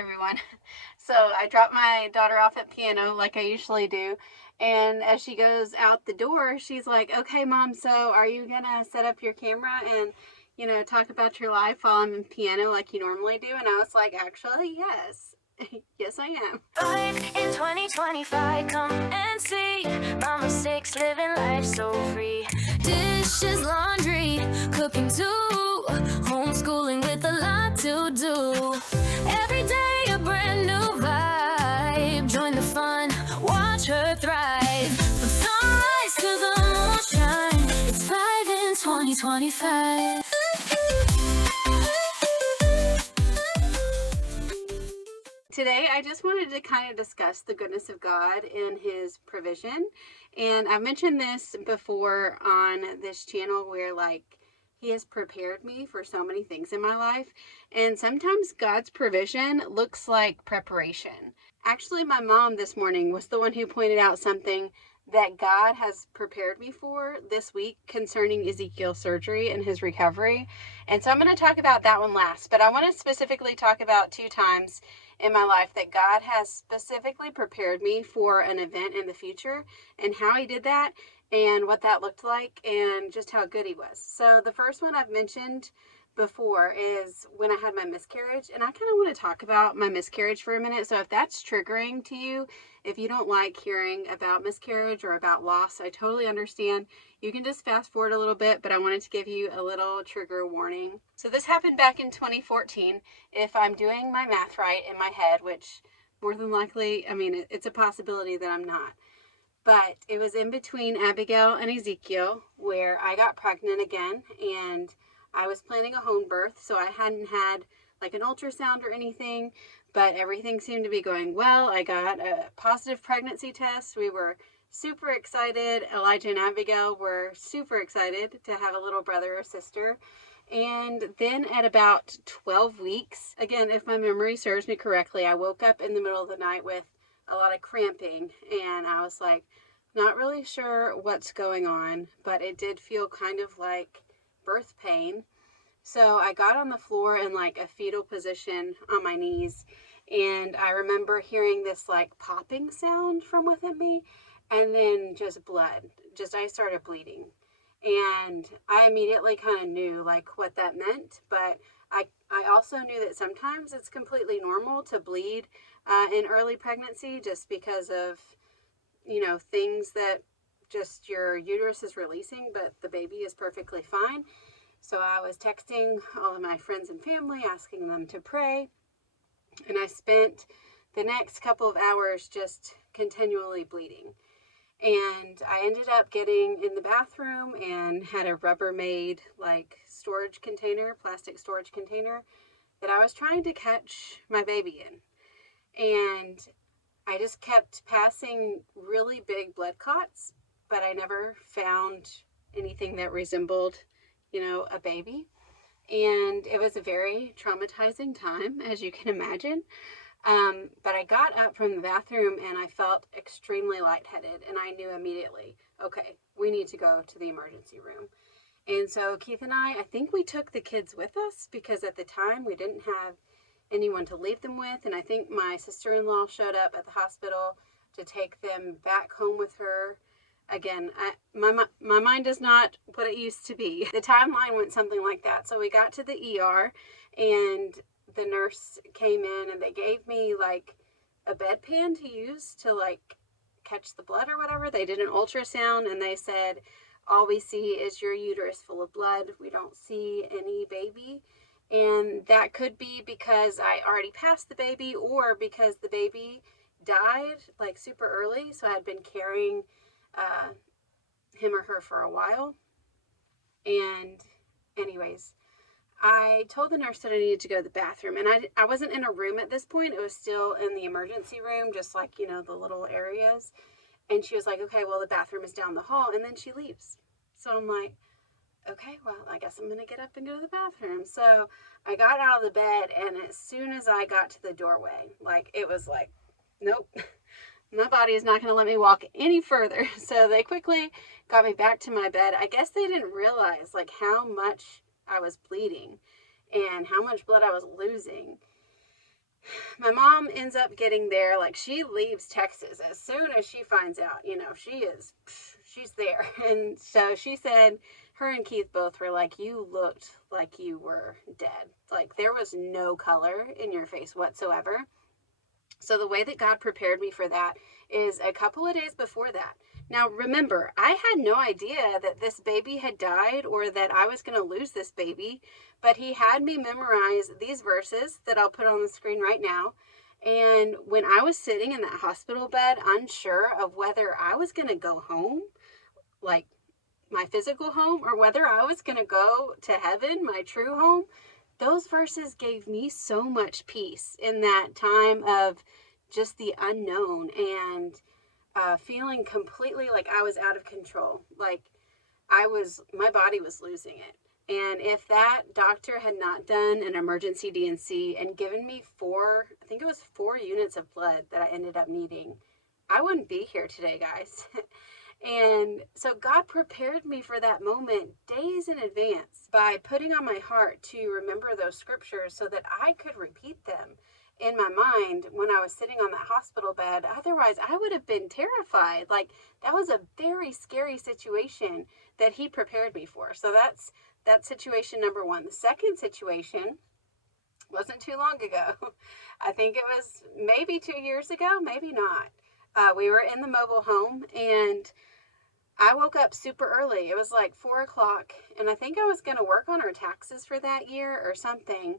everyone. So I dropped my daughter off at piano like I usually do. And as she goes out the door, she's like, "Okay, Mom, so are you going to set up your camera and, talk about your life while I'm in piano like you normally do?" And I was like, "Actually, yes." Yes, I am. 2025, come and see my mistakes, living life so free. Dishes, laundry, cooking too, homeschooling with a lot to do. Every day a brand new vibe. Join the fun, watch her thrive. From sunrise to the moonshine, it's 5 in 2025. Today, I just wanted to kind of discuss the goodness of God and His provision. And I've mentioned this before on this channel where, He has prepared me for so many things in my life. And sometimes God's provision looks like preparation. Actually, my mom this morning was the one who pointed out something that God has prepared me for this week concerning Ezekiel's surgery and his recovery. And so I'm going to talk about that one last, but I want to specifically talk about 2 times in my life that God has specifically prepared me for an event in the future, and how He did that and what that looked like and just how good He was. So the first one I've mentioned before is when I had my miscarriage, and I kind of want to talk about my miscarriage for a minute. So if that's triggering to you, if you don't like hearing about miscarriage or about loss, I totally understand. You can just fast forward a little bit, but I wanted to give you a little trigger warning. So this happened back in 2014, if I'm doing my math right in my head, which more than likely, it's a possibility that I'm not. But it was in between Abigail and Ezekiel where I got pregnant again, and I was planning a home birth, so I hadn't had like an ultrasound or anything, but everything seemed to be going well. I got a positive pregnancy test. We were super excited. Elijah and Abigail were super excited to have a little brother or sister. And then at about 12 weeks, again, if my memory serves me correctly, I woke up in the middle of the night with a lot of cramping, and I was like, not really sure what's going on, but it did feel kind of like birth pain. So I got on the floor in like a fetal position on my knees, and I remember hearing this like popping sound from within me, and then just blood. I started bleeding. And I immediately kind of knew like what that meant, but I also knew that sometimes it's completely normal to bleed in early pregnancy just because of, things that just your uterus is releasing, but the baby is perfectly fine. So I was texting all of my friends and family, asking them to pray. And I spent the next couple of hours just continually bleeding. And I ended up getting in the bathroom and had a Rubbermaid storage container, plastic storage container that I was trying to catch my baby in. And I just kept passing really big blood clots, but I never found anything that resembled, a baby. And it was a very traumatizing time, as you can imagine. But I got up from the bathroom and I felt extremely lightheaded, and I knew immediately, okay, we need to go to the emergency room. And so Keith and I think we took the kids with us because at the time we didn't have anyone to leave them with. And I think my sister-in-law showed up at the hospital to take them back home with her. Again, my mind is not what it used to be. The timeline went something like that. So we got to the ER, and the nurse came in and they gave me like a bedpan to use to like catch the blood or whatever. They did an ultrasound and they said, all we see is your uterus full of blood. We don't see any baby. And that could be because I already passed the baby, or because the baby died like super early. So I had been carrying him or her for a while. And anyways, I told the nurse that I needed to go to the bathroom, and I wasn't in a room at this point. It was still in the emergency room, just like, the little areas. And she was like, okay, well, the bathroom is down the hall, and then she leaves. So I'm like, okay, well, I guess I'm going to get up and go to the bathroom. So I got out of the bed, and as soon as I got to the doorway, it was like, nope, my body is not going to let me walk any further. So they quickly got me back to my bed. I guess they didn't realize how much I was bleeding and how much blood I was losing. My mom ends up getting there. Like, she leaves Texas as soon as she finds out, she's there. And so she said, her and Keith both were like, you looked like you were dead. Like, there was no color in your face whatsoever. So the way that God prepared me for that is a couple of days before that. Now, remember, I had no idea that this baby had died or that I was going to lose this baby, but he had me memorize these verses that I'll put on the screen right now. And when I was sitting in that hospital bed, unsure of whether I was going to go home, like my physical home, or whether I was going to go to heaven, my true home, those verses gave me so much peace in that time of just the unknown and feeling completely like I was out of control. Like my body was losing it. And if that doctor had not done an emergency D&C and given me I think it was 4 units of blood that I ended up needing, I wouldn't be here today, guys. And so God prepared me for that moment days in advance by putting on my heart to remember those scriptures so that I could repeat them in my mind when I was sitting on that hospital bed. Otherwise, I would have been terrified. Like, that was a very scary situation that he prepared me for. So that's situation number one. The second situation wasn't too long ago. I think it was maybe 2 years ago, maybe not. We were in the mobile home, and I woke up super early. It was like 4 o'clock, and I think I was going to work on our taxes for that year or something.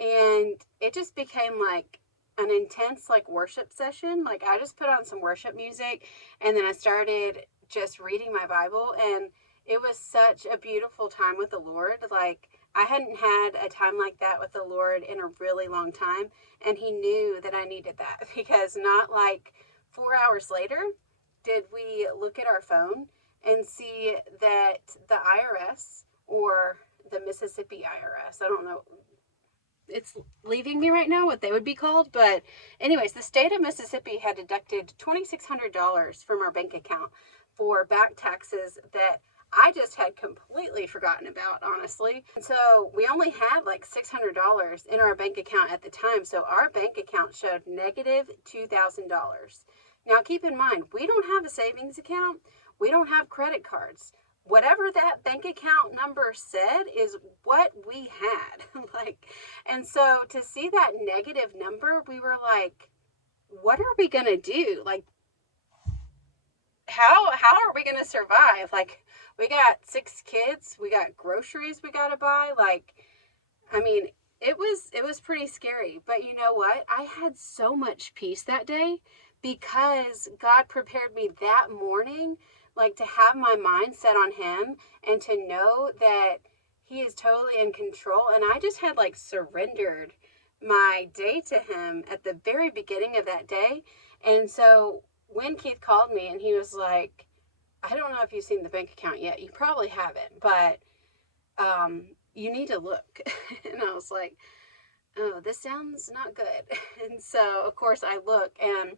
And it just became like an intense like worship session. Like, I just put on some worship music, and then I started just reading my Bible, and it was such a beautiful time with the Lord. Like, I hadn't had a time like that with the Lord in a really long time, and he knew that I needed that because not like 4 hours later did we look at our phone and see that the IRS, or the Mississippi IRS, I don't know, it's leaving me right now what they would be called, but anyways, the state of Mississippi had deducted $2,600 from our bank account for back taxes that I just had completely forgotten about, honestly. And so we only had like $600 in our bank account at the time, so our bank account showed negative $2,000. Now, keep in mind, we don't have a savings account, we don't have credit cards. Whatever that bank account number said is what we had. And so to see that negative number, we were like, what are we going to do? Like, how are we going to survive? Like, we got 6 kids, we got groceries we got to buy. Like, I mean, it was pretty scary, but you know what? I had so much peace that day because God prepared me that morning, like, to have my mind set on him and to know that he is totally in control. And I just had like surrendered my day to him at the very beginning of that day. And so when Keith called me and he was like, I don't know if you've seen the bank account yet. You probably haven't, but you need to look. And I was like, oh, this sounds not good. And so, of course, I look, and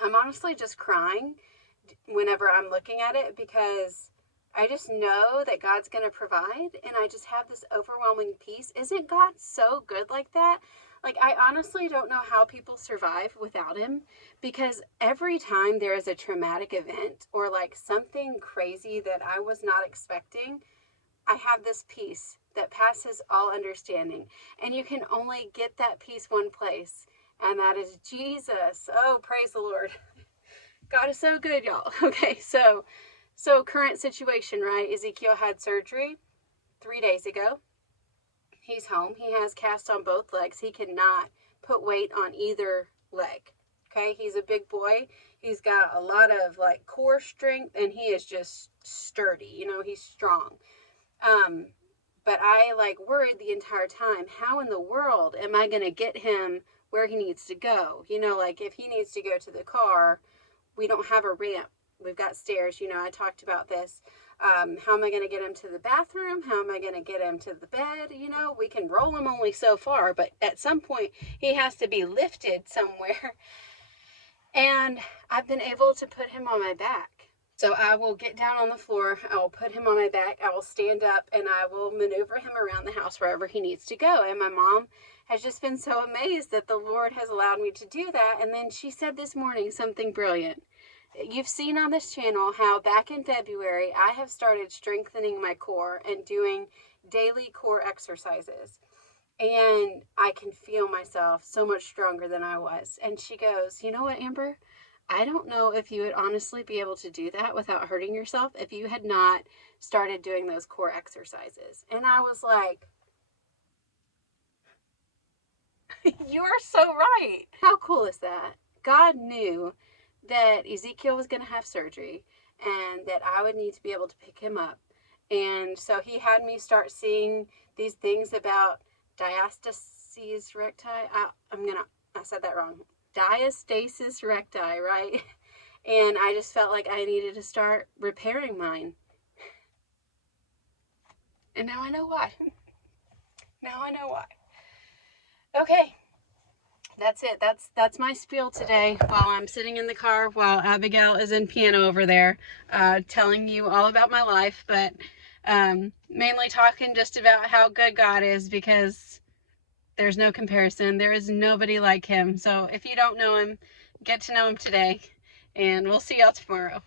I'm honestly just crying whenever I'm looking at it because I just know that God's going to provide, and I just have this overwhelming peace. Isn't God so good like that? Like, I honestly don't know how people survive without him, because every time there is a traumatic event or like something crazy that I was not expecting, I have this peace that passes all understanding. And you can only get that peace one place, and that is Jesus. Oh, praise the Lord. God is so good, y'all. Okay, so current situation, right? Ezekiel had surgery 3 days ago. He's home. He has cast on both legs. He cannot put weight on either leg. Okay, he's a big boy. He's got a lot of like core strength, and he is just sturdy. He's strong. But I like worried the entire time, how in the world am I going to get him where he needs to go? Like, if he needs to go to the car, we don't have a ramp. We've got stairs. I talked about this. How am I going to get him to the bathroom? How am I going to get him to the bed? We can roll him only so far, but at some point he has to be lifted somewhere. And I've been able to put him on my back. So I will get down on the floor, I will put him on my back, I will stand up, and I will maneuver him around the house wherever he needs to go. And my mom has just been so amazed that the Lord has allowed me to do that. And then she said this morning something brilliant. You've seen on this channel how back in February I have started strengthening my core and doing daily core exercises. And I can feel myself so much stronger than I was. And she goes, "You know what, Amber? I don't know if you would honestly be able to do that without hurting yourself if you had not started doing those core exercises." And I was like, "You are so right." How cool is that? God knew that Ezekiel was going to have surgery and that I would need to be able to pick him up. And so he had me start seeing these things about diastasis recti. I said that wrong. Diastasis recti, right? And I just felt like I needed to start repairing mine. And now I know why. Now I know why. Okay. That's it. That's my spiel today while I'm sitting in the car while Abigail is in piano over there, telling you all about my life, but mainly talking just about how good God is, because there's no comparison. There is nobody like him. So if you don't know him, get to know him today, and we'll see y'all tomorrow.